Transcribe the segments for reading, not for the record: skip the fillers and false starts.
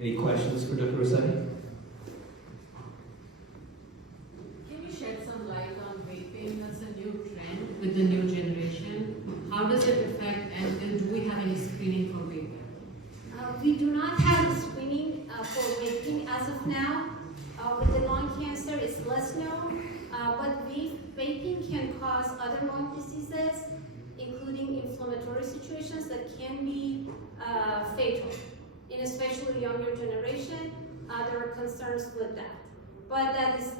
Any questions for Dr. Rossetti? Can you shed some light on vaping? That's a new trend with the new generation. How does it affect, and do we have any screening for vaping? We do not have a screening for vaping as of now. With the lung cancer, it's less known, but vaping can cause other lung diseases, including inflammatory situations that can be fatal. In especially younger generation, there are concerns with that. But that is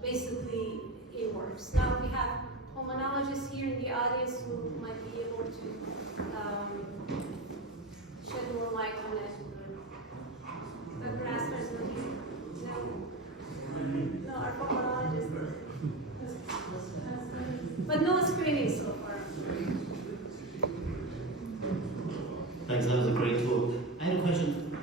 basically it works. Now we have pulmonologists here in the audience who might be able to shed more light on it. Dr. Asper is not here. No, our pulmonologist. But no screening so far. Thanks, that was a great talk. I had a question.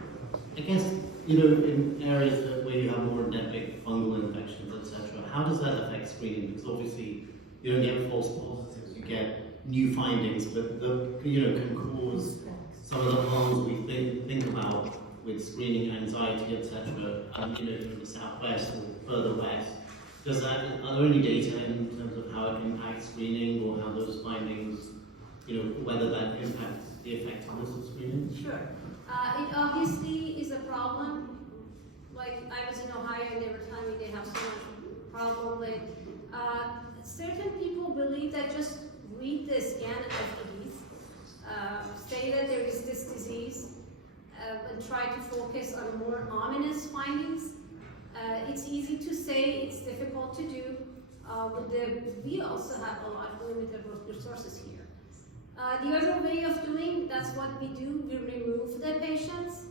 I guess, in areas where you have more endemic fungal infections, etc., how does that affect screening? Because obviously you don't get false positives, you get new findings, but can cause some of the harms we think about with screening, anxiety, etc. From the southwest or further west. Are there any data in terms of how it impacts screening or how those findings, whether that impacts the effectiveness of screening? Sure. It obviously is a problem. Like I was in Ohio and they were telling me they have so much problem with certain people believe that just read the scan FEDs, say that there is this disease, and try to focus on more ominous findings. It's easy to say, it's difficult to do. We also have a lot of limited resources here. The other way of doing, that's what we do, we remove the patients,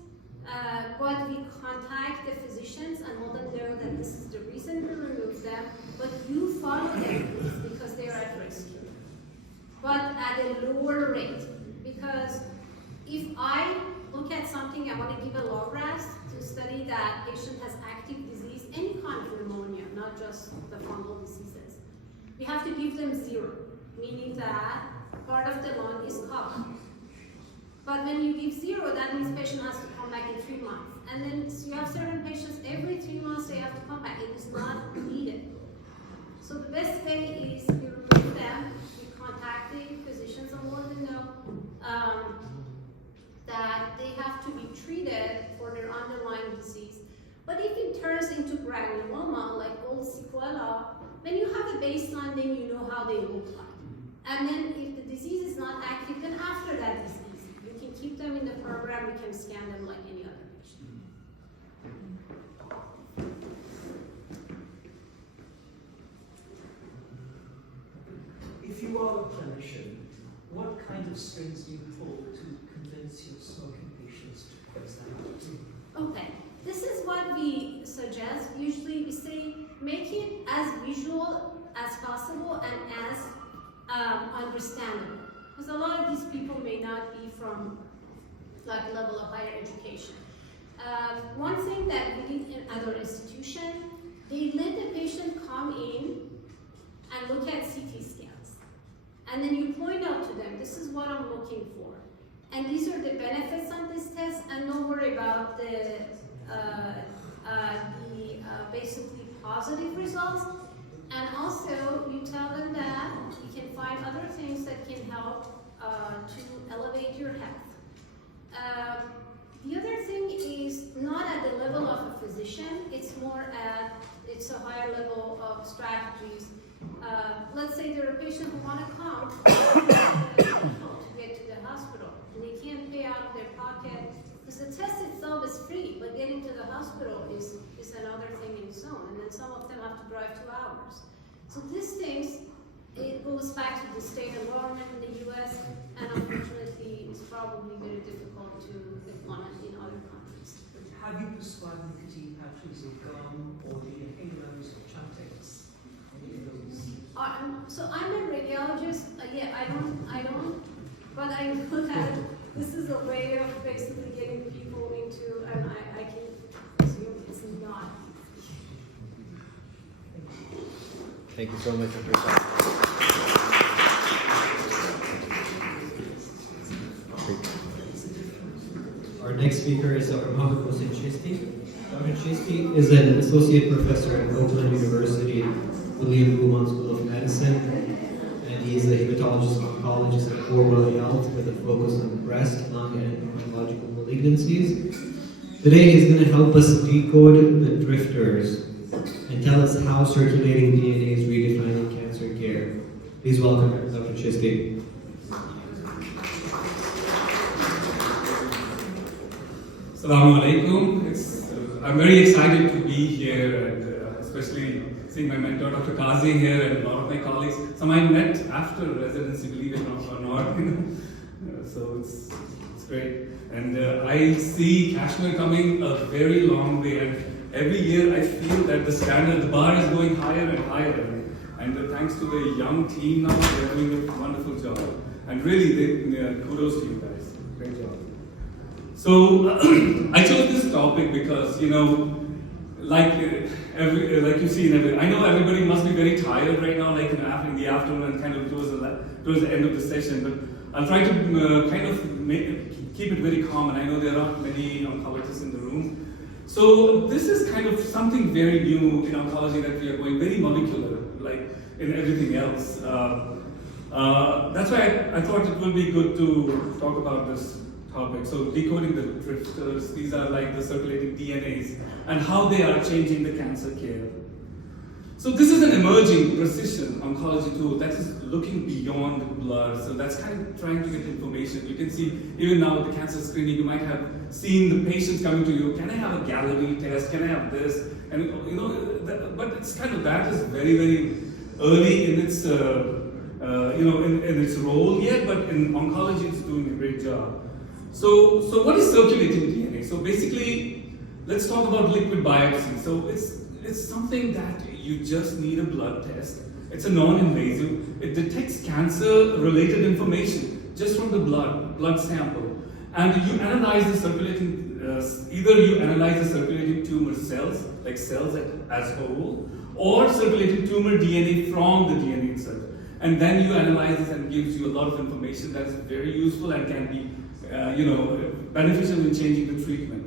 but we contact the physicians and let them know that this is the reason we remove them, but you follow them because they are at risk. But at a lower rate, because if I look at something, I want to give a low rest to study that patient has active disease, any kind of pneumonia, not just the fungal diseases. We have to give them 0, meaning that part of the lung is covered. But when you give 0, that means patient has to come back in 3 months. And then you have certain patients, every 3 months they have to come back. It is not needed. So the best way is you remove them, you contact the physicians and let them know that they have to be treated for their underlying disease. But if it turns into granuloma, like old sequela, when you have a baseline, then you know how they look like. And then if the disease is not active, then after that disease, you can keep them in the program, you can scan them like any other patient. If you are a clinician, what kind of strings do you pull to convince your smoking patients to quit that? Okay, this is what we suggest. Usually we say, make it as visual as possible and as understandable. Because a lot of these people may not be from like a level of higher education. One thing that we did in other institutions, they let the patient come in and look at CT scans. And then you point out to them, this is what I'm looking for. And these are the benefits on this test, and don't worry about the basically positive results. And also, you tell them that you can find other things that can help to elevate your health. The other thing is not at the level of a physician, it's a higher level of strategies. Let's say there are patients who want to come to get to the hospital, and they can't pay out of their pocket, because the test itself is free, but getting to the hospital is another thing in its own, and then some of them have to drive 2 hours. So these things, it goes back to the state environment in the US, and unfortunately it's probably very difficult to implement in other countries. Have you prescribed nicotine patches or gum or the inhalers or Chantix? Any of those? So I'm a radiologist. Yeah, I don't, but I know that this is a way of basically getting people into, and I can assume it's not. Thank you so much, Dr. Rossetti. Our next speaker is Dr. Mohammed Hossein Chisti. Dr. Chisti is an associate professor at Oakland University, William Blumen School of Medicine, and he is a hematologist oncologist at Orwell Health with a focus on breast, lung, and oncological malignancies. Today he's going to help us decode the drifters and tell us how circulating DNA is redefining cancer care. Please welcome Dr. Chisti. Assalamu alaikum. I'm very excited to be here, and especially seeing my mentor, Dr. Qazi, here, and a lot of my colleagues. Some I met after residency, believe it or not. So it's great. And I see KASHMER coming a very long way, and every year I feel that the bar is going higher and higher. And thanks to the young team now, they're doing a wonderful job. And really, kudos to you guys. Great job. So I chose this topic because, like you see I know everybody must be very tired right now, like in the afternoon and kind of towards the end of the session, but I'll try to keep it very calm, and I know there aren't many oncologists in the room. So this is kind of something very new in oncology that we are going very molecular, like in everything else. That's why I thought it would be good to talk about this topic. So decoding the drifters, these are like the circulating DNAs and how they are changing the cancer care. So this is an emerging precision oncology tool that is looking beyond the blood. So that's kind of trying to get information. You can see even now with the cancer screening, you might have seen the patients coming to you, can I have a Gallery test? Can I have this? And but it's kind of, that is very, very early in its in its role yet, but in oncology it's doing a great job. So what is circulating DNA? So basically, let's talk about liquid biopsy. So it's something that you just need a blood test. It's a non-invasive. It detects cancer-related information just from the blood sample. And you analyze the circulating, either you analyze the circulating tumor cells, like cells as whole, or circulating tumor DNA from the DNA itself. And then you analyze this and gives you a lot of information that is very useful and can be beneficial in changing the treatment.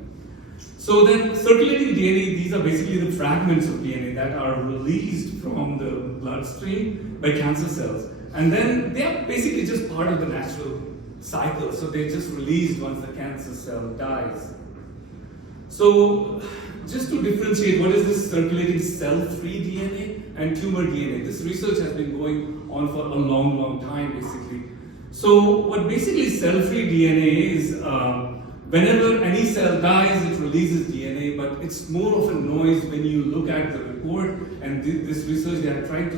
So then circulating DNA, these are basically the fragments of DNA that are released from the bloodstream by cancer cells. And then they are basically just part of the natural cycle. So they're just released once the cancer cell dies. So just to differentiate, what is this circulating cell-free DNA and tumor DNA? This research has been going on for a long, long time, basically. So what basically cell-free DNA is, whenever any cell dies, it releases DNA, but it's more of a noise when you look at the report. And this research, they are trying to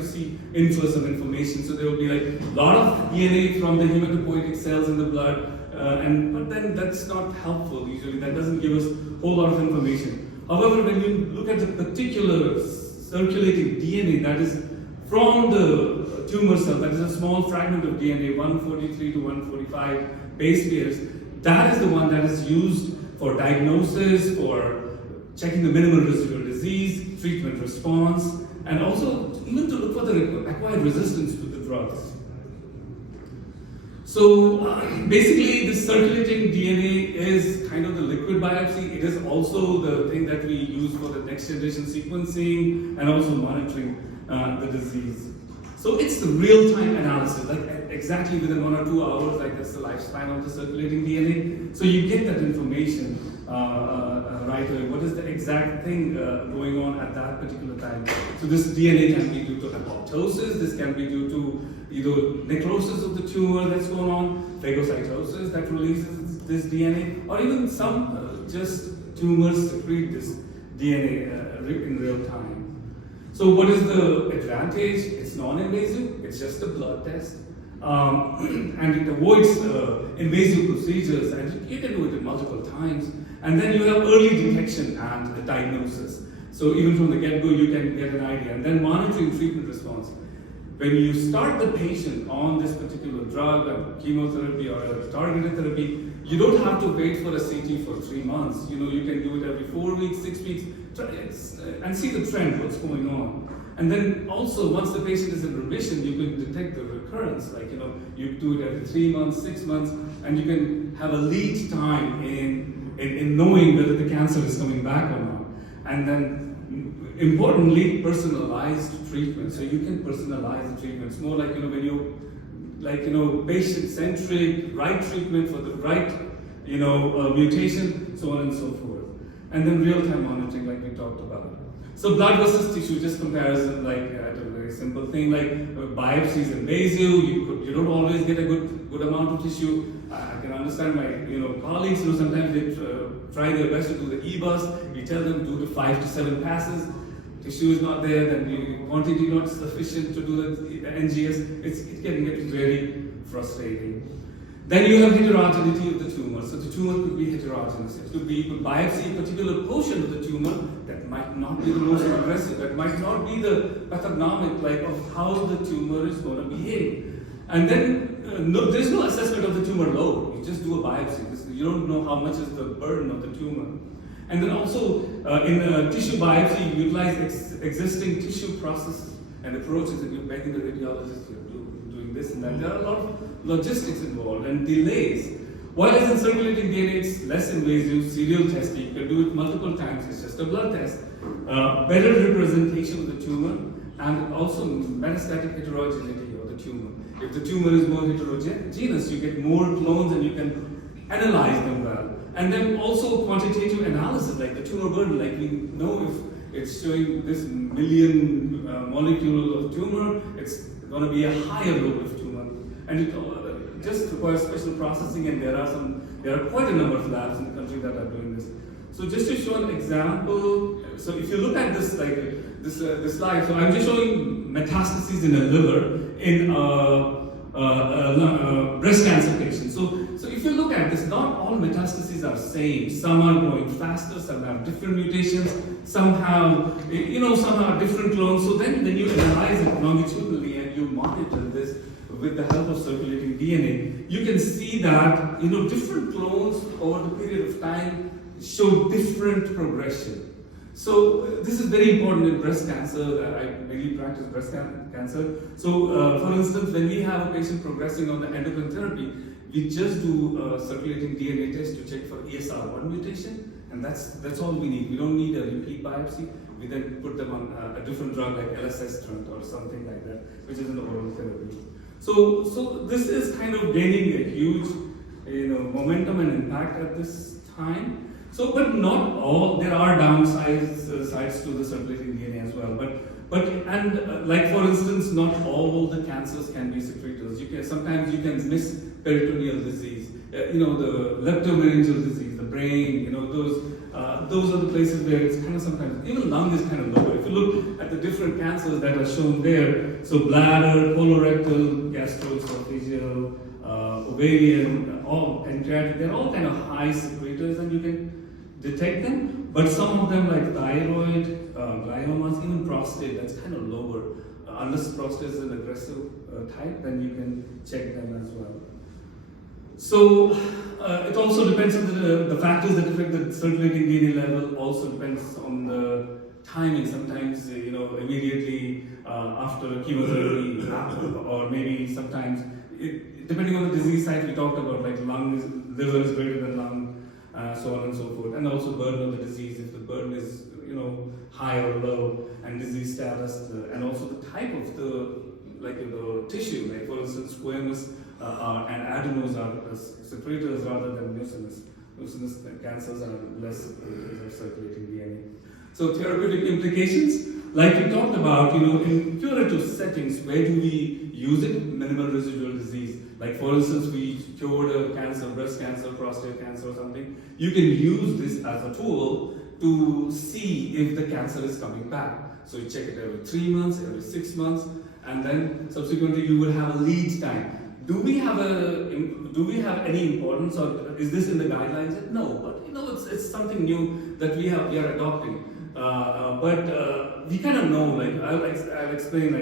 infer some information. So there will be like a lot of DNA from the hematopoietic cells in the blood, but then that's not helpful usually. That doesn't give us a whole lot of information. However, when you look at the particular circulating DNA that is from the tumor cell, that is a small fragment of DNA, 143 to 145 base pairs, that is the one that is used for diagnosis, for checking the minimal residual disease, treatment response, and also even to look for the acquired resistance to the drugs. So basically, this circulating DNA is kind of the liquid biopsy. It is also the thing that we use for the next generation sequencing and also monitoring the disease. So it's the real-time analysis, like exactly within 1 or 2 hours, like that's the lifespan of the circulating DNA. So you get that information right away. What is the exact thing going on at that particular time? So this DNA can be due to apoptosis, this can be due to either necrosis of the tumor that's going on, phagocytosis that releases this DNA, or even some just tumors secrete this DNA in real time. So what is the advantage? It's non-invasive, it's just a blood test. And it avoids invasive procedures, and you can do it multiple times. And then you have early detection and diagnosis. So even from the get-go, you can get an idea. And then monitoring treatment response. When you start the patient on this particular drug, a chemotherapy or a targeted therapy, you don't have to wait for a CT for 3 months. You can do it every 4 weeks, 6 weeks, and see the trend, what's going on. And then also, once the patient is in remission, you can detect the recurrence. You do it every 3 months, 6 months, and you can have a lead time in in knowing whether the cancer is coming back or not. And then, importantly, personalized treatment. So you can personalize the treatment. It's more like, when you, patient-centric, right treatment for the right, mutation, so on and so forth. And then real-time monitoring, like we talked about. So blood versus tissue, just comparison, like a very simple thing, like biopsy is invasive. You don't always get a good amount of tissue. I can understand my colleagues. Sometimes they try their best to do the EBUS. We tell them do the 5 to 7 passes. Tissue is not there, then the quantity not sufficient to do the NGS. It can get very frustrating. Then you have heterogeneity of the tumor. So the tumor could be heterogeneous. It could be, you could biopsy a particular portion of the tumor that might not be the most aggressive, that might not be the pathognomic of how the tumor is going to behave. And then there's no assessment of the tumor load. You just do a biopsy. You don't know how much is the burden of the tumor. And then also in tissue biopsy, you utilize existing tissue processes and approaches, and you're begging the radiologist, you're doing this and that. There are a lot of logistics involved and delays. Whereas in circulating DNA, it's less invasive, serial testing. You can do it multiple times. It's just a blood test. Better representation of the tumor, and also metastatic heterogeneity of the tumor. If the tumor is more heterogeneous, you get more clones and you can analyze them well. And then also quantitative analysis, like the tumor burden, like we know if it's showing this million molecule of tumor, it's going to be a higher load of tumor. And it just requires special processing, and there are quite a number of labs in the country that are doing this. So just to show an example, so if you look at this, this slide, so I'm just showing metastases in a liver in breast cancer patients. So if you look at this, not all metastases are same. Some are growing faster, some have different mutations, some have, some have different clones. So then when you analyze it longitudinally and you monitor this with the help of circulating DNA, you can see that, different clones over the period of time show different progression. So this is very important in breast cancer. I mainly practice breast cancer. So for instance, when we have a patient progressing on the endocrine therapy, we just do a circulating DNA test to check for ESR1 mutation, and that's all we need. We don't need a repeat biopsy. We then put them on a different drug like LSS or something like that, which is an oral therapy. So this is kind of gaining a huge momentum and impact at this time. So, but not all, there are downsides sides to the circulating DNA as well. But like for instance, not all the cancers can be secretors. Sometimes you can miss peritoneal disease, the leptomeningeal disease, the brain, those are the places where it's kind of sometimes, even lung is kind of lower. If you look at the different cancers that are shown there, so bladder, colorectal, gastroesophageal, ovarian, pancreatic, they're all kind of high secretors and you can detect them, but some of them like thyroid, gliomas, even prostate, that's kind of lower. Unless prostate is an aggressive type, then you can check them as well. So it also depends on the factors that affect the circulating DNA level, also depends on the timing. Sometimes, immediately after chemotherapy, or maybe sometimes, depending on the disease site we talked about, like liver is greater than lung, so on and so forth, and also burden of the disease, if the burden is high or low, and disease status, and also the type of the tissue, like for instance squamous and adenos are secretors rather than mucinous. Mucinous cancers are less circulating DNA. So therapeutic implications, like we talked about, in curative settings, where do we use it? Minimal residual disease. Like for instance, we cured a cancer, breast cancer, prostate cancer or something. You can use this as a tool to see if the cancer is coming back. So you check it every 3 months, every 6 months, and then subsequently you will have a lead time. Do we have any importance, or is this in the guidelines? No, but it's something new that we are adopting. But we kind of know, like I'll explain,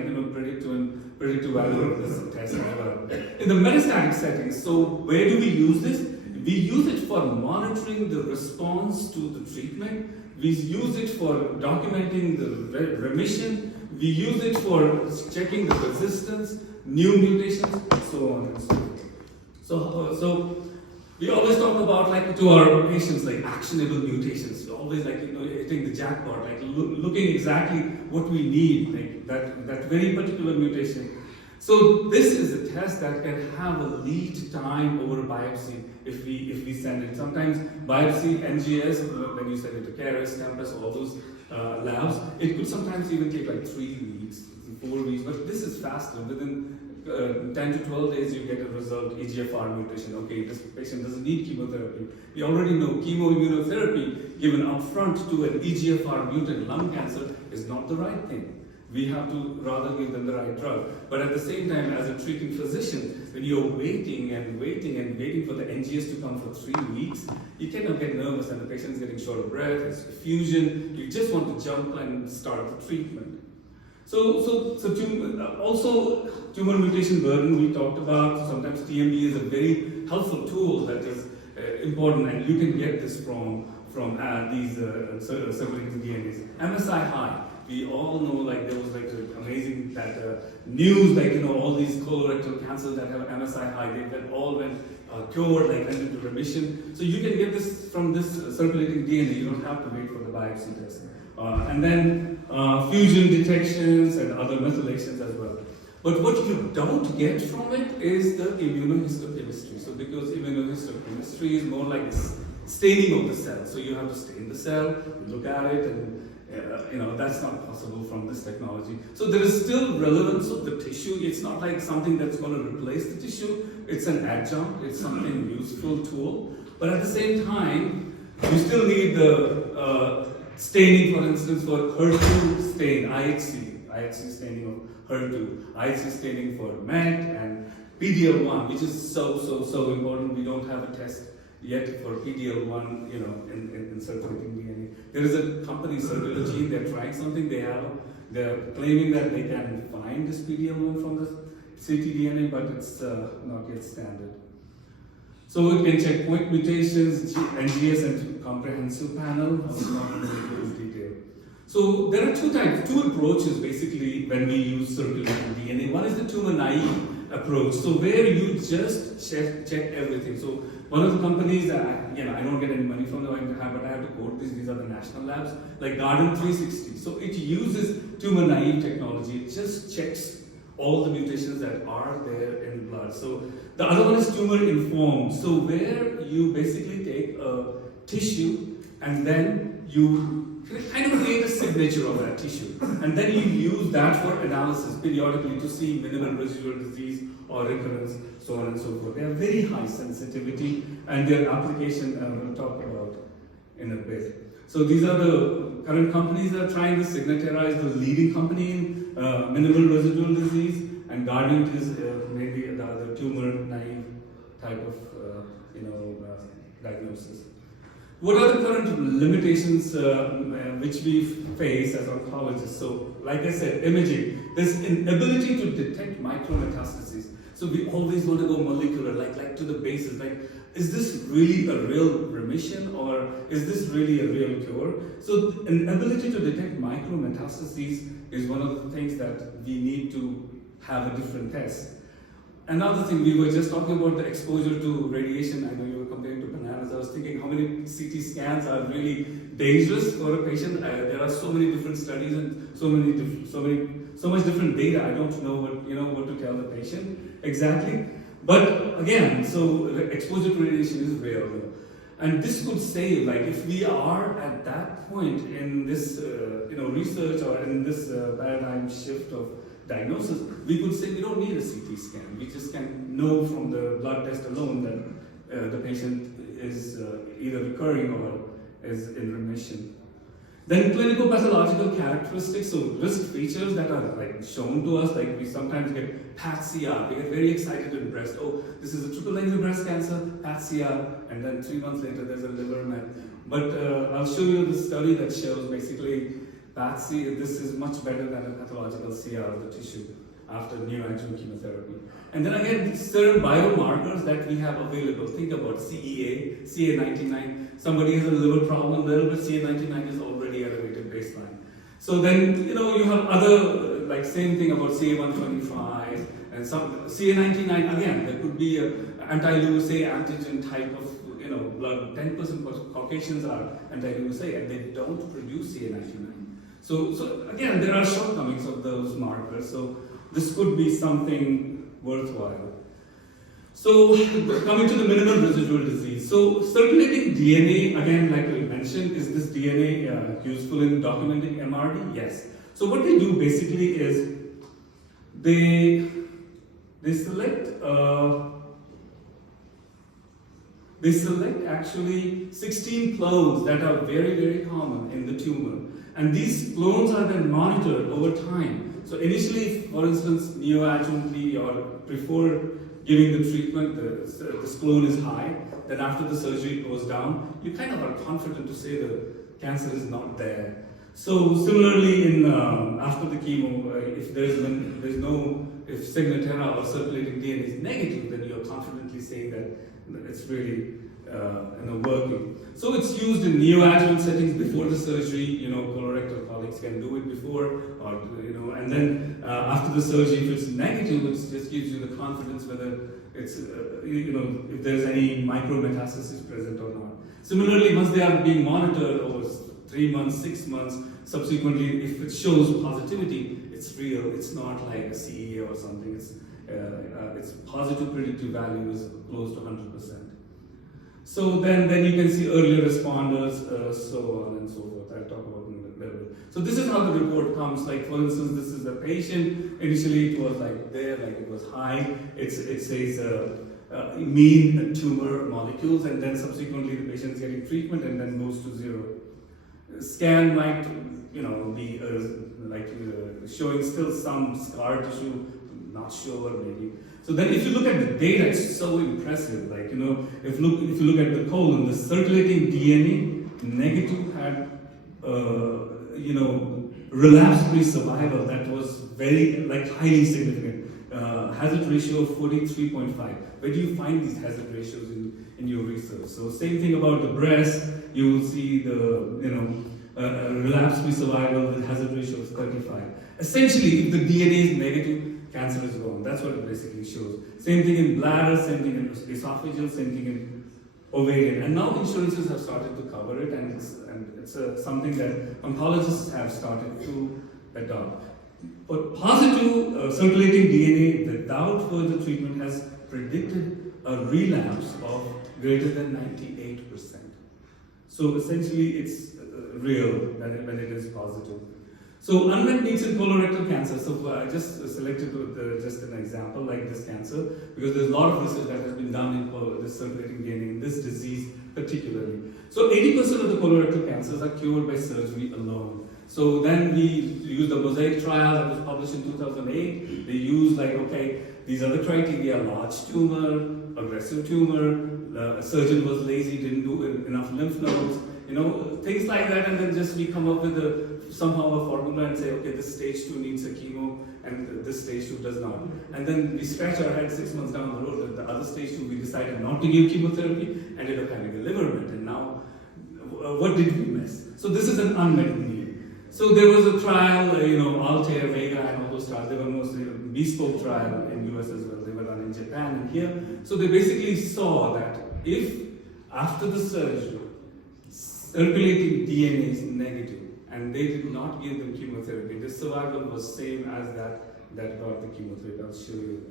predictive value of this test as well. In the metastatic settings, so where do we use this? We use it for monitoring the response to the treatment. We use it for documenting the remission. We use it for checking the resistance, new mutations, and so on and so forth. So We always talk about, like, to our patients, like actionable mutations. We're always, like, hitting the jackpot, like looking exactly what we need, like that very particular mutation. So this is a test that can have a lead time over biopsy if we send it. Sometimes biopsy, NGS, when you send it to Caris, Tempus, all those labs, it could sometimes even take like 3 weeks, 4 weeks, but this is faster. Within 10 to 12 days, you get a result, EGFR mutation. Okay, this patient doesn't need chemotherapy. We already know chemoimmunotherapy given upfront to an EGFR mutant lung cancer is not the right thing. We have to rather give them the right drug. But at the same time, as a treating physician, when you're waiting for the NGS to come for 3 weeks, you cannot get nervous and the patient is getting short of breath, it's effusion, you just want to jump and start the treatment. Also tumor mutation burden we talked about. Sometimes TMB is a very helpful tool that is important, and you can get this from these circulating DNAs. MSI high. We all know, like, there was like amazing that news, like, all these colorectal cancers that have MSI high, they all went cured, like went into remission. So you can get this from this circulating DNA. You don't have to wait for the biopsy test. And then fusion detections and other methylations as well. But what you don't get from it is the immunohistochemistry. So because immunohistochemistry is more like staining of the cell. So you have to stain the cell, look at it, and that's not possible from this technology. So there is still relevance of the tissue. It's not like something that's going to replace the tissue. It's an adjunct. It's something useful tool. But at the same time, you still need the staining, for instance, for HER2 stain, IHC staining of HER2, IHC staining for MET and PD-L1, which is so important. We don't have a test yet for PD-L1, in circulating DNA. There is a company, Circulating, they're trying something. They're claiming that they can find this PD-L1 from the ctDNA, but it's not yet standard. So we can check point mutations, NGS, and comprehensive panel. I will not go into detail. So there are two approaches basically when we use circulating DNA. One is the tumor naive approach, so where you just check everything. So one of the companies, I don't get any money from them, but I have to quote these are the national labs, like Garden 360. So it uses tumor naive technology. It just checks all the mutations that are there in blood. So the other one is tumor informed. So where you basically take a tissue and then you kind of create a signature of that tissue. And then you use that for analysis periodically to see minimal residual disease or recurrence, so on and so forth. They have very high sensitivity, and their application we'll talk about in a bit. So these are the current companies that are trying this. Signatera is the leading company in minimal residual disease, and Guardant is maybe the tumor naive type of diagnosis. What are the current limitations which we face as oncologists? So, like I said, imaging. There's inability to detect micrometastases. So we always want to go molecular, like to the basis. Like, is this really a real remission, or is this really a real cure? So, an ability to detect micrometastases is one of the things that we need to have a different test. Another thing, we were just talking about the exposure to radiation. I know you were comparing to bananas. I was thinking how many CT scans are really dangerous for a patient. There are so many different studies and so much different data. I don't know what to tell the patient exactly. But again, so exposure to radiation is real. And this could save, like if we are at that point in this research or in this paradigm shift of diagnosis, we could say we don't need a CT scan. We just can know from the blood test alone that the patient is either recurring or is in remission. Then clinical pathological characteristics, so risk features that are like shown to us, like we sometimes get PAT-CR. We get very excited in breast. Oh, this is a triple negative breast cancer, PAT-CR, and then 3 months later there's a liver met. But I'll show you the study that shows basically PAT-CR, this is much better than a pathological CR of the tissue after neoadjuvant chemotherapy. And then again, certain biomarkers that we have available. Think about CEA, CA19-9. Somebody has a liver problem, little bit CA19-9 is already elevated baseline. So then, you have other, like same thing about CA125 And some CA19-9, again, there could be an anti-Lewis A antigen type of blood. 10% of Caucasians are anti-Lewis A, and they don't produce CA19-9. So again, there are shortcomings of those markers. So this could be something worthwhile. So coming to the minimal residual disease. So circulating DNA, again, like we mentioned, is this DNA useful in documenting MRD? Yes. So what they do basically is they select actually 16 clones that are very, very common in the tumor. And these clones are then monitored over time. So initially, for instance, neoadjuvantly or before giving the treatment, this clone is high. Then after the surgery it goes down. You kind of are confident to say the cancer is not there. So similarly, after the chemo, if Signatera or circulating DNA is negative, then you're confidently saying that it's really working. So it's used in neoadjuvant settings before the surgery. Colorectal colleagues can do it before, or and then after the surgery, if it's negative, it just gives you the confidence whether it's if there's any micrometastasis present or not. Similarly, once they are being monitored over 3 months, 6 months, subsequently, if it shows positivity, it's real. It's not like a CEA or something. Its positive predictive value is close to 100%. So then you can see earlier responders, so on and so forth. I'll talk about in a little bit. So this is how the report comes. Like for instance, this is a patient. Initially, it was like it was high. It says mean tumor molecules, and then subsequently the patient's getting treatment and then goes to 0. Scan might be showing still some scar tissue, not sure maybe. So then if you look at the data, it's so impressive. If you look at the colon, the circulating DNA negative had relapse-free survival that was very highly significant. Hazard ratio of 43.5. Where do you find these hazard ratios in your research? So same thing about the breast. You will see the relapse-free survival with hazard ratio of 35. Essentially, if the DNA is negative, cancer is gone. That's what it basically shows. Same thing in bladder, same thing in esophageal, same thing in ovarian. And now insurances have started to cover it, and it's something that oncologists have started to adopt. But positive circulating DNA without further treatment has predicted a relapse of greater than 98%. So essentially, it's real when it is positive. So unmet needs in colorectal cancer. So I just selected just an example like this cancer, because there's a lot of research that has been done in this circulating DNA in this disease particularly. So 80% of the colorectal cancers are cured by surgery alone. So then we used the MOSAIC trial that was published in 2008. They used these are the criteria: large tumor, aggressive tumor, the surgeon was lazy, didn't do enough lymph nodes, things like that, and then just we come up with somehow a formula and say, okay, this stage 2 needs a chemo and this stage 2 does not. And then we scratch our head 6 months down the road that the other stage 2 we decided not to give chemotherapy, ended up having a liver met, and now what did we miss? So this is an unmet need. So there was a trial, Altair, Vega, and all those trials. There were mostly bespoke trial in US as well. They were done in Japan and here. So they basically saw that if after the surgery, circulating DNA is negative, and they did not give them chemotherapy, the survival was same as that got the chemotherapy. I'll show you.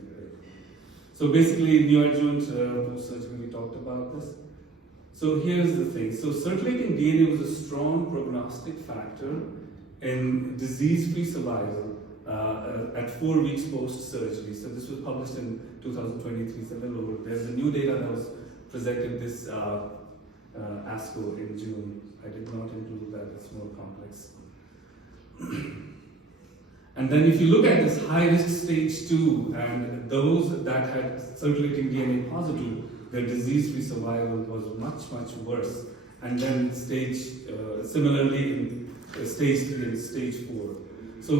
So basically, neoadjuvant surgery, we talked about this. So here's the thing. So circulating DNA was a strong prognostic factor in disease-free survival at 4 weeks post-surgery. So this was published in 2023, so a little over. There's the new data that was presented this ASCO in June. I did not include that, it's more complex. And then if you look at this high-risk stage 2 and those that had circulating DNA positive, their disease-free survival was much, much worse. And then similarly in stage 3 and stage 4. So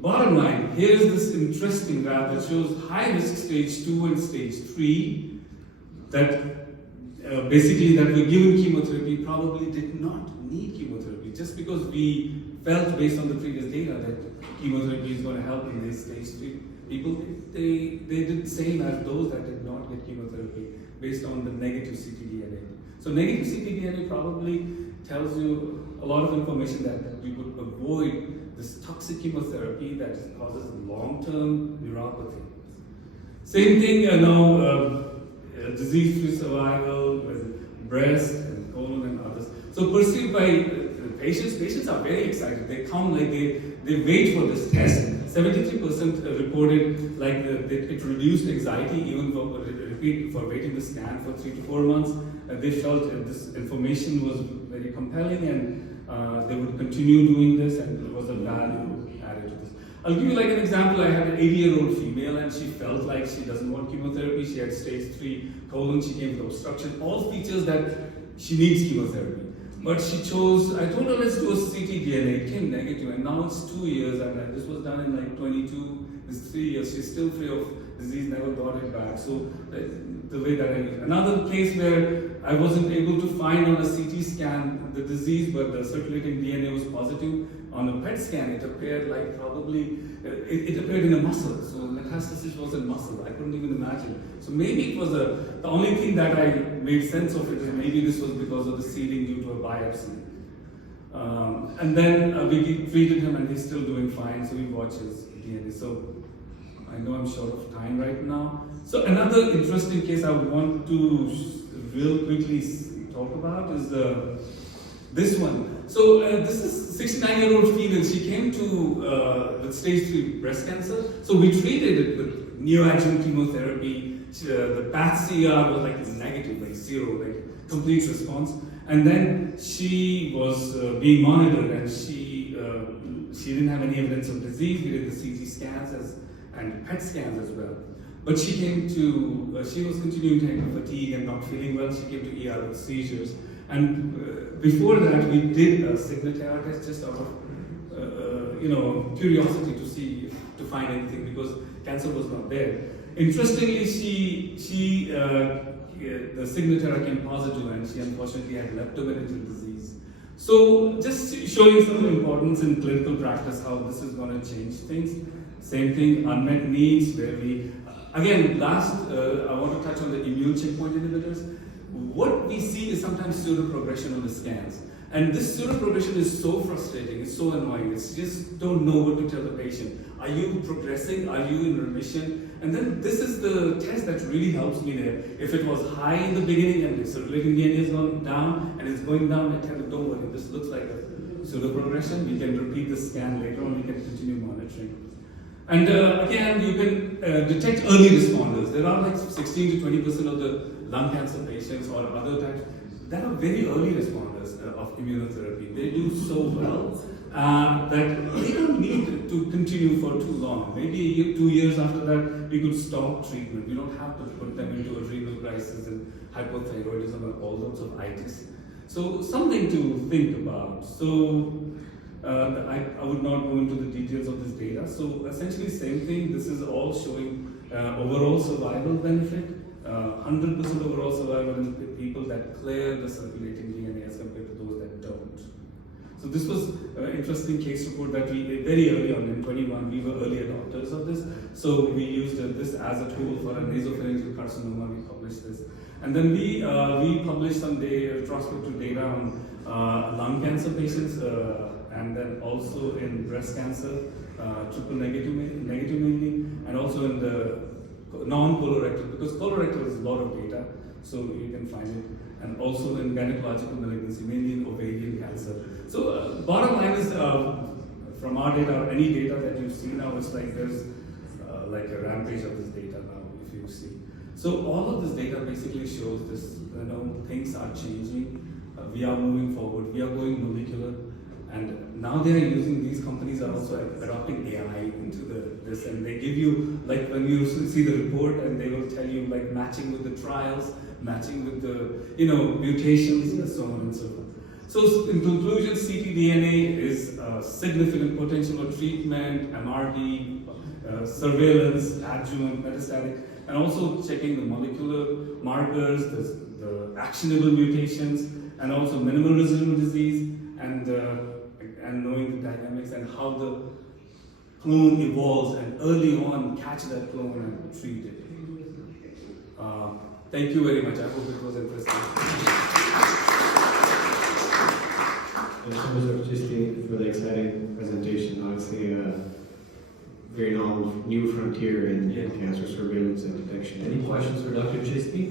bottom line, here's this interesting graph that shows high-risk stage 2 and stage 3 that basically that were given chemotherapy probably did not need chemotherapy, just because we felt based on the previous data that chemotherapy is going to help in this stage 3 people, they did the same as those that did not get chemotherapy based on the negative ctDNA. So negative ctDNA probably tells you a lot of information that you could avoid this toxic chemotherapy that causes long-term neuropathy. Same thing, disease-free survival with breast and colon and others. So pursued by patients. Patients are very excited. They come like they wait for this test. 73% reported like it reduced anxiety even for waiting the scan for 3 to 4 months. They felt that this information was very compelling and they would continue doing this, and there was a value added to this. I'll give you like an example. I had an 80-year-old female and she felt like she doesn't want chemotherapy. She had stage 3 colon, she came with obstruction, all features that she needs chemotherapy. But she chose, I told her let's do a ctDNA, it came negative, and now it's 2 years, and this was done in like 22, it's 3 years, she's still free of disease, never got it back. So the way that another case where I wasn't able to find on a CT scan the disease, but the circulating DNA was positive. On a PET scan, it appeared like probably, it appeared in a muscle. So metastasis was in muscle. I couldn't even imagine. So maybe it was the only thing that I made sense of it is maybe this was because of the seeding due to a biopsy. And then we treated him and he's still doing fine. So we watch his DNA. So I know I'm short of time right now. So another interesting case I want to real quickly talk about is this one. So this is 69-year-old female. She came to with stage 3 breast cancer. So we treated it with neoadjuvant chemotherapy. The PAT-CR was like negative, like 0, like complete response. And then she was being monitored, and she didn't have any evidence of disease. We did the CT scans and PET scans as well. But she came to, she was continuing to have fatigue and not feeling well. She came to ER with seizures. And before that, we did a Signatera test just out of, curiosity to see, to find anything, because cancer was not there. Interestingly, the Signatera came positive, and she unfortunately had leptomeningeal disease. So just showing some importance in clinical practice, how this is going to change things. Same thing, unmet needs, where we, again, last, I want to touch on the immune checkpoint inhibitors. What we see is sometimes pseudoprogression on the scans. And this pseudoprogression is so frustrating, it's so annoying. It's just don't know what to tell the patient. Are you progressing? Are you in remission? And then this is the test that really helps me there. If it was high in the beginning and the circulating DNA has gone down and it's going down, I tell them, don't worry, this looks like a pseudoprogression. We can repeat the scan later on, we can continue monitoring. And again, you can detect early responders. There are like 16 to 20% of the lung cancer patients or other types that are very early responders of immunotherapy. They do so well that they don't need to continue for too long. Maybe 2 years after that, we could stop treatment. We don't have to put them into adrenal crisis and hypothyroidism and all sorts of itis. So something to think about. So I would not go into the details of this data. So essentially same thing, this is all showing overall survival benefit, 100% overall survival in people that clear the circulating DNA as compared to those that don't. So this was an interesting case report that we did very early on in 21, we were early adopters of this. So we used this as a tool for a nasopharyngeal carcinoma, we published this. And then we published some retrospective data on lung cancer patients, and then also in breast cancer, triple negative mainly, and also in the non-colorectal, because colorectal is a lot of data, so you can find it, and also in gynecological malignancy, mainly in ovarian cancer. So bottom line is, from our data, or any data that you see now, it's like there's like a rampage of this data now, if you see. So all of this data basically shows this, things are changing, we are moving forward, we are going molecular. And now they are using, these companies are also adopting AI into this, and they give you, like when you see the report, and they will tell you like matching with the trials, matching with the, mutations, and so on and so forth. So in conclusion, ctDNA is a significant potential for treatment, MRD, surveillance, adjuvant, metastatic, and also checking the molecular markers, the actionable mutations, and also minimal residual disease, and knowing the dynamics and clone evolves and early on catch that clone and treat it. Thank you very much. I hope it was interesting. Thanks so much, Dr. Chisti, for the exciting presentation. Obviously, a very novel, new frontier in cancer surveillance and detection. Any questions for Dr. Chisti?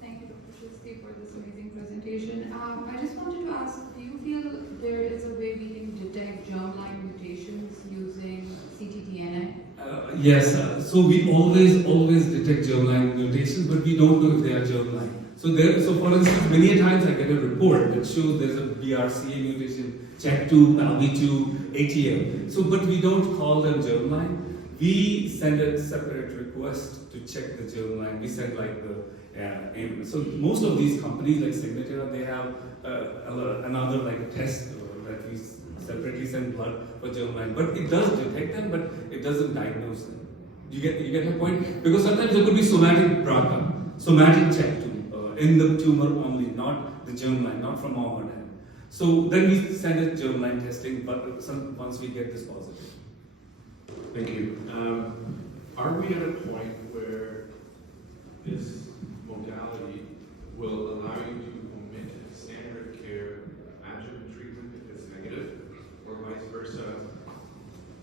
Thank you, Dr. Chisti, for this amazing presentation. I just wanted to ask, do you feel there is a way we can detect germline mutations using ctDNA? Yes, so we always detect germline mutations, but we don't know if they are germline. So for instance, many times I get a report that shows there's a BRCA mutation, CHEK2, PALB2, ATL. So, but we don't call them germline. We send a separate request to check the germline. We send like so most of these companies like Signatera, they have another like test that we separately send blood for germline. But it does detect them, but it doesn't diagnose them. You get my point? Because sometimes there could be somatic BRCA, somatic CHEK2 in the tumor only, not the germline, not from our hand. So then we send it germline testing, but once we get this positive. Thank you. Are we at a point where this modality will allow you to omit standard care adjuvant treatment if it's negative, or vice versa,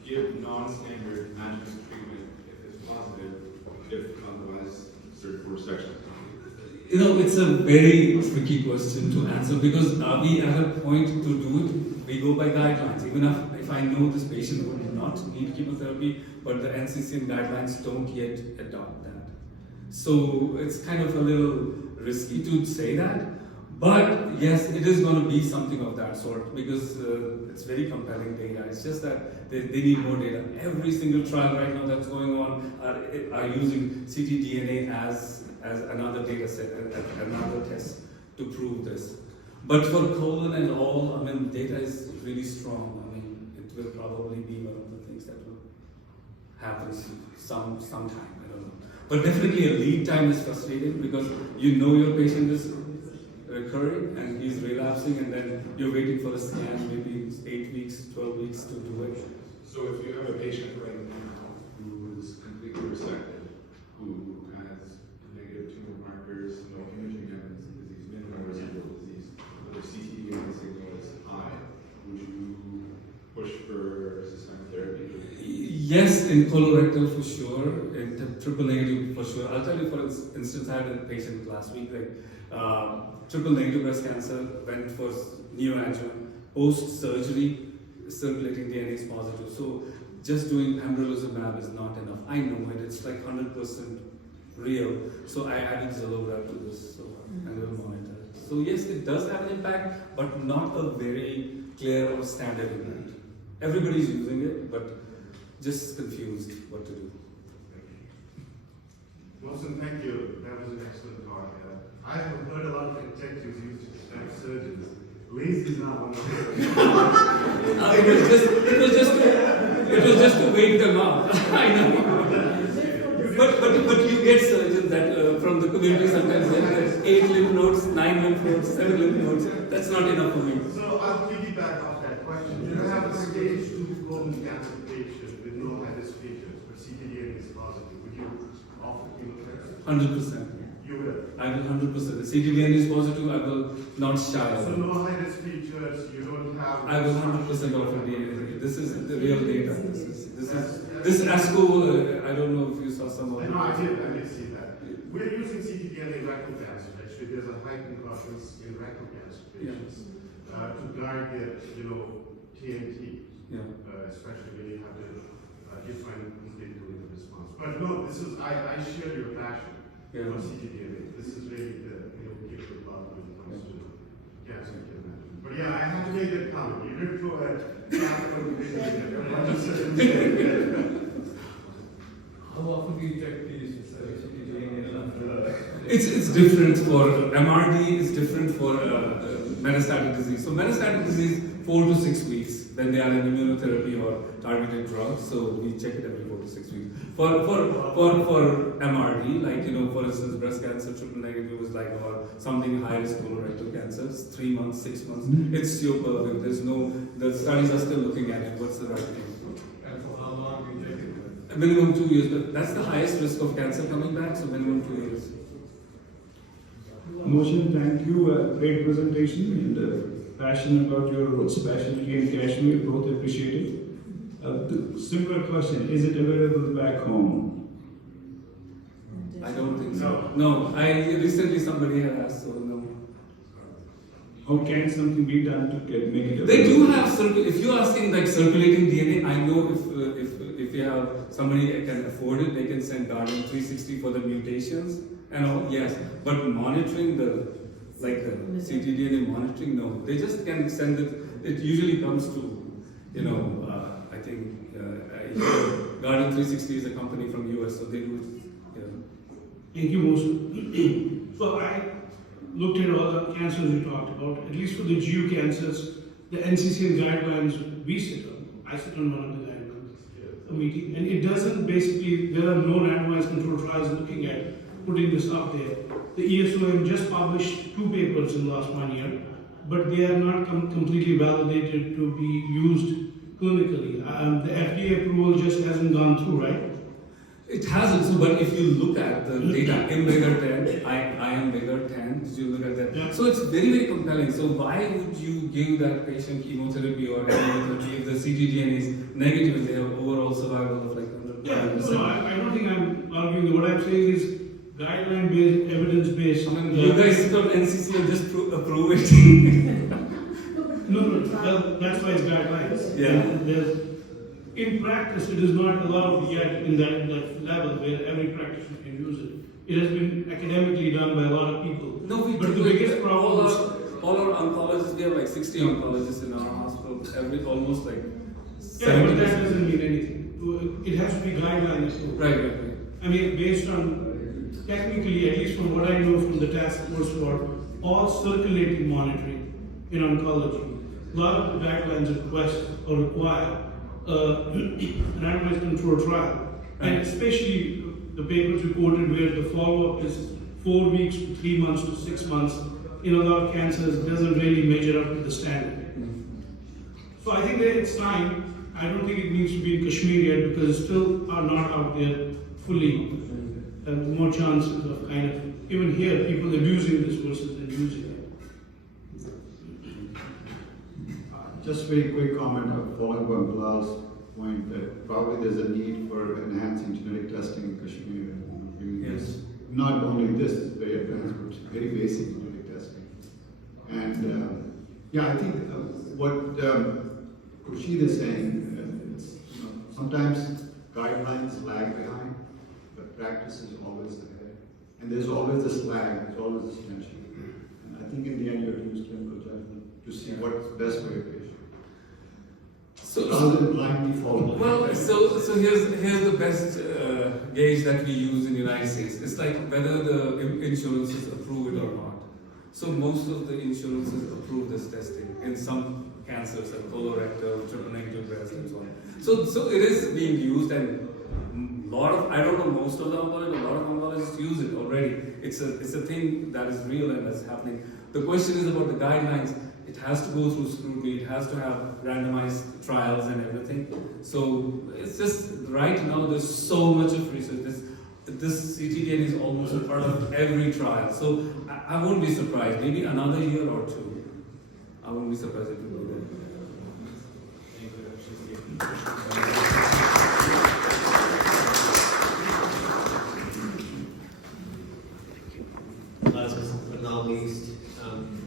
give non-standard adjuvant treatment if it's positive, if otherwise surgical resection? You know, it's a very tricky question to answer because are we at a point to do it? We go by guidelines. Even if I know this patient would not need chemotherapy, but the NCCN guidelines don't yet adopt that. So it's kind of a little risky to say that. But yes, it is going to be something of that sort because it's very compelling data. It's just that they need more data. Every single trial right now that's going on are using ctDNA as another data set, another test to prove this. But for colon and all, I mean, data is really strong. I mean, it will probably be one of the things that will happen sometime. I don't know. But definitely a lead time is frustrating because you know your patient is recurring and he's relapsing, and then you're waiting for a scan, maybe 8 weeks, 12 weeks to do it. So if you have a patient right now who is completely resected, who has negative tumor markers, no imaging evidence of disease, minimal residual disease, but their ctDNA signal is high, would you push for systemic therapy? Yes, in colorectal for sure, in triple negative for sure. I'll tell you, for instance, I had a patient last week, like triple negative breast cancer, went for neoadjuvant, post-surgery, circulating DNA is positive. So just doing pembrolizumab is not enough. I know it, it's like 100% real. So I added Zalora to this, so I will monitor it. So yes, it does have an impact, but not a very clear or standard impact. Everybody's using it, but just confused what to do. Wilson, thank you. That was an excellent talk. I have heard a lot of executives use stem surgeons. Lazy is not one of them. It was just to wake them up. I know. But you get surgeons that from the community sometimes they have 8 lymph nodes, 9 lymph nodes, 7 lymph nodes. That's not enough for me. So I'll piggyback off that question. Do you have a stage 2 colon cancer patient with no high-risk features, but ctDNA is positive? Would you offer chemotherapy? 100%. You will. I will 100%. The ctDNA is positive, I will not shy So away. no high-risk features, you don't have... I will 100% offer DNA. This is the real data. This ASCO, I don't know if you saw some of it. No, I did see that. We're using ctDNA in rectal cancer. Actually, there's a high concurrence in rectal cancer patients to guide their, TNT, especially when you have to define complete clinical response. But no, I share your passion for ctDNA. This is really the gift of God when it comes to cancer care management. But yeah, I have to make that comment. You didn't throw a How often do you check these ctDNA? It's different for MRD, it's different for metastatic disease. So metastatic disease, 4 to 6 weeks. then they are an immunotherapy or targeted drugs. So we check it every 4 to 6 weeks. For MRD, like for instance, breast cancer, triple negative was like, or something high risk colorectal cancers, 3 months, 6 months. It's super. There's no. The studies are still looking at it. What's the right thing? And for how long do you take it? A minimum 2 years, but that's the highest risk of cancer coming back. So minimum 2 years. Motion, thank you. Great presentation and passion about your specialty and KASHMER, both appreciated. The similar question, is it available back home? I don't think so. No, recently somebody had asked, so no. How can something be done to make it available? They do have if you're asking like circulating DNA, I know if you have somebody that can afford it, they can send Guardian 360 for the mutations and all, yes. But monitoring the ctDNA monitoring, no. They just can send it. It usually comes to, I think Guardian 360 is a company from US, so they do it. Thank you, Mohsen. So I looked at all the cancers you talked about. At least for the GU cancers, the NCCN guidelines we sit on. I sit on one of the guidelines meeting, and it doesn't basically. There are no randomized controlled trials looking at putting this up there. The ESOM just published 2 papers in the last 1 year, but they are not completely validated to be used clinically. The FDA approval just hasn't gone through, right? It hasn't, so, but if you look at the data, M bigger 10, I am bigger 10, did you look at that? Yeah. So it's very, very compelling. So why would you give that patient chemotherapy or immunotherapy if the ctDNA is negative and they have overall survival of like 100%? Yeah, no, I don't think I'm arguing. What I'm saying is guideline-based, evidence-based. I mean, you guys sit on NCC and just approve it. No, that's why it's guidelines. Yeah. And in practice, it is not allowed yet in that level where every practitioner can use it. It has been academically done by a lot of people. No, we but do the it. biggest problem is All our oncologists, we have like 60 oncologists in our hospital, almost like yeah, but 70%. that doesn't mean anything. It has to be guidelines. Right. I mean, based on technically, at least from what I know from the task force for all circulating monitoring in oncology, a lot of the guidelines request or require randomized controlled trial, and especially the papers reported where the follow-up is 4 weeks to 3 months to 6 months. In a lot of cancers, doesn't really measure up to the standard. So I think that it's time. I don't think it needs to be in Kashmir yet because it still are not out there fully. More chances of kind of even here people abusing this versus abusing it. Just very quick comment of following on Bilal's point that probably there's a need for enhancing genetic testing in Kashmir. Yes. Not only this, it's very advanced, but very basic genetic testing. And I think what Khurshid is saying, it's, sometimes guidelines lag behind, but practice is always ahead. And there's always this lag, there's always this tension. And I think in the end you have to use clinical judgment to see what's best for your patient. Rather than blindly follow. Well, so here's the best gauge that we use in the United States. It's like whether the insurances approve it or not. So most of the insurances approve this testing in some cancers like colorectal, triple negative breast, and so on. So it is being used, and a lot of, I don't know most of the oncologists, a lot of oncologists use it already. It's a thing that is real and that's happening. The question is about the guidelines. It has to go through scrutiny, it has to have randomized trials and everything. So it's just, right now there's so much of research. This ctDNA is almost a part of every trial. So I won't be surprised, maybe another year or two, I won't be surprised if it will go. Last but not least,